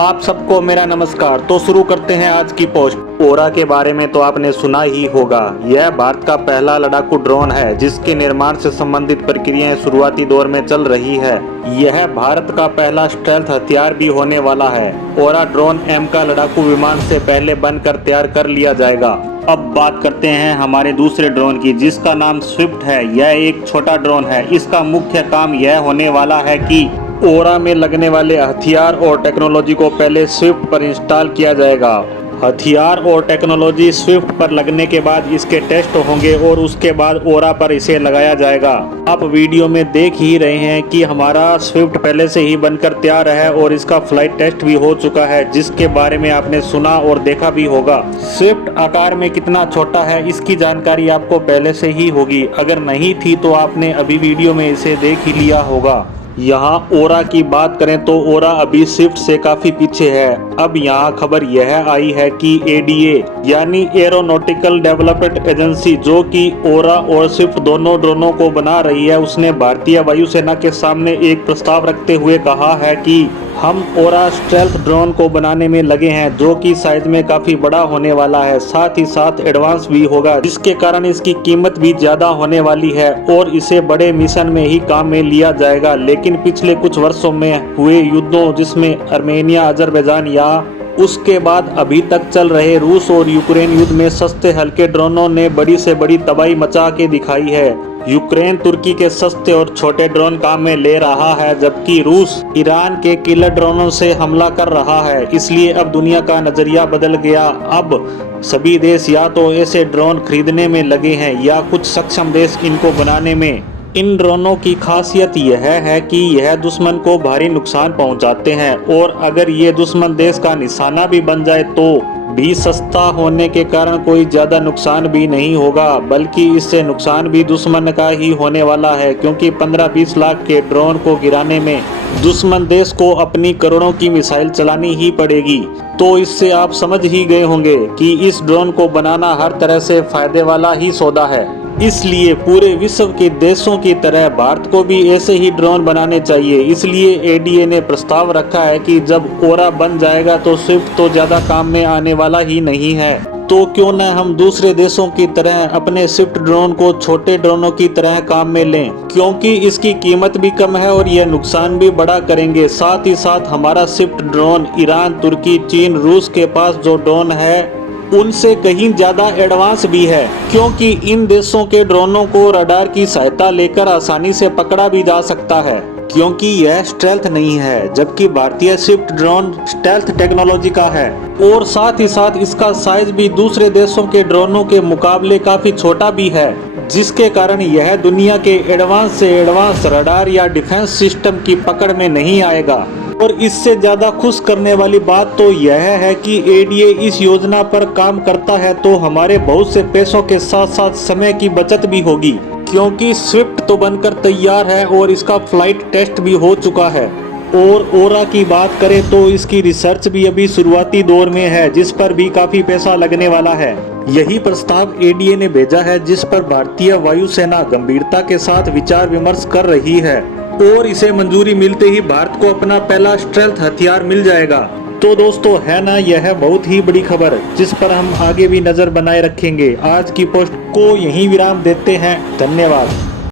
आप सबको मेरा नमस्कार। तो शुरू करते हैं आज की पोस्ट। ओरा के बारे में तो आपने सुना ही होगा। यह भारत का पहला लड़ाकू ड्रोन है जिसके निर्माण से संबंधित प्रक्रियाएं शुरुआती दौर में चल रही है। यह भारत का पहला स्टेल्थ हथियार भी होने वाला है। ओरा ड्रोन एम का लड़ाकू विमान से पहले बनकर तैयार कर लिया जाएगा। अब बात करते हैं हमारे दूसरे ड्रोन की, जिसका नाम स्विफ्ट है। यह एक छोटा ड्रोन है। इसका मुख्य काम यह होने वाला है कि ओरा में लगने वाले हथियार और टेक्नोलॉजी को पहले स्विफ्ट पर इंस्टॉल किया जाएगा। हथियार और टेक्नोलॉजी स्विफ्ट पर लगने के बाद इसके टेस्ट होंगे और उसके बाद ओरा पर इसे लगाया जाएगा। आप वीडियो में देख ही रहे हैं कि हमारा स्विफ्ट पहले से ही बनकर तैयार है और इसका फ्लाइट टेस्ट भी हो चुका है, जिसके बारे में आपने सुना और देखा भी होगा। स्विफ्ट आकार में कितना छोटा है इसकी जानकारी आपको पहले से ही होगी। अगर नहीं थी तो आपने अभी वीडियो में इसे देख ही लिया होगा। यहाँ ओरा की बात करें तो ओरा अभी स्विफ्ट से काफी पीछे है। अब यहाँ खबर यह आई है कि एडीए यानी एरोनॉटिकल डेवलपमेंट एजेंसी, जो कि ओरा और स्विफ्ट दोनों ड्रोनों को बना रही है, उसने भारतीय वायुसेना के सामने एक प्रस्ताव रखते हुए कहा है कि हम ओरा स्टेल्थ ड्रोन को बनाने में लगे हैं, जो कि साइज में काफी बड़ा होने वाला है, साथ ही साथ एडवांस भी होगा, जिसके कारण इसकी कीमत भी ज्यादा होने वाली है और इसे बड़े मिशन में ही काम में लिया जाएगा। लेकिन पिछले कुछ वर्षों में हुए युद्धों, जिसमें आर्मेनिया, अजरबैजान या उसके बाद अभी तक चल रहे रूस और यूक्रेन युद्ध में सस्ते हल्के ड्रोनों ने बड़ी से बड़ी तबाही मचा के दिखाई है। यूक्रेन तुर्की के सस्ते और छोटे ड्रोन काम में ले रहा है, जबकि रूस ईरान के किलर ड्रोनों से हमला कर रहा है। इसलिए अब दुनिया का नजरिया बदल गया। अब सभी देश या तो ऐसे ड्रोन खरीदने में लगे हैं या कुछ सक्षम देश इनको बनाने में। इन ड्रोनों की खासियत यह है कि यह दुश्मन को भारी नुकसान पहुंचाते हैं और अगर ये दुश्मन देश का निशाना भी बन जाए तो भी सस्ता होने के कारण कोई ज्यादा नुकसान भी नहीं होगा, बल्कि इससे नुकसान भी दुश्मन का ही होने वाला है, क्योंकि 15-20 लाख के ड्रोन को गिराने में दुश्मन देश को अपनी करोड़ों की मिसाइल चलानी ही पड़ेगी। तो इससे आप समझ ही गए होंगे कि इस ड्रोन को बनाना हर तरह से फायदे वाला ही सौदा है। इसलिए पूरे विश्व के देशों की तरह भारत को भी ऐसे ही ड्रोन बनाने चाहिए। इसलिए एडीए ने प्रस्ताव रखा है कि जब ओरा बन जाएगा तो स्विफ्ट तो ज्यादा काम में आने वाला ही नहीं है, तो क्यों न हम दूसरे देशों की तरह अपने स्विफ्ट ड्रोन को छोटे ड्रोनों की तरह काम में लें, क्योंकि इसकी कीमत भी कम है और यह नुकसान भी बड़ा करेंगे। साथ ही साथ हमारा स्विफ्ट ड्रोन ईरान, तुर्की, चीन, रूस के पास जो ड्रोन है उनसे कहीं ज्यादा एडवांस भी है, क्योंकि इन देशों के ड्रोनों को रडार की सहायता लेकर आसानी से पकड़ा भी जा सकता है, क्योंकि यह स्टेल्थ नहीं है, जबकि भारतीय स्विफ्ट ड्रोन स्टेल्थ टेक्नोलॉजी का है। और साथ ही साथ इसका साइज भी दूसरे देशों के ड्रोनों के मुकाबले काफी छोटा भी है, जिसके कारण यह दुनिया के एडवांस से एडवांस रडार या डिफेंस सिस्टम की पकड़ में नहीं आएगा। और इससे ज्यादा खुश करने वाली बात तो यह है कि एडीए इस योजना पर काम करता है तो हमारे बहुत से पैसों के साथ साथ समय की बचत भी होगी, क्योंकि स्विफ्ट तो बनकर तैयार है और इसका फ्लाइट टेस्ट भी हो चुका है। और ओरा की बात करें तो इसकी रिसर्च भी अभी शुरुआती दौर में है, जिस पर भी काफी पैसा लगने वाला है। यही प्रस्ताव एडीए ने भेजा है, जिस पर भारतीय वायुसेना गंभीरता के साथ विचार विमर्श कर रही है और इसे मंजूरी मिलते ही भारत को अपना पहला स्टेल्थ हथियार मिल जाएगा। तो दोस्तों, है ना यह बहुत ही बड़ी खबर, जिस पर हम आगे भी नजर बनाए रखेंगे। आज की पोस्ट को यहीं विराम देते हैं। धन्यवाद।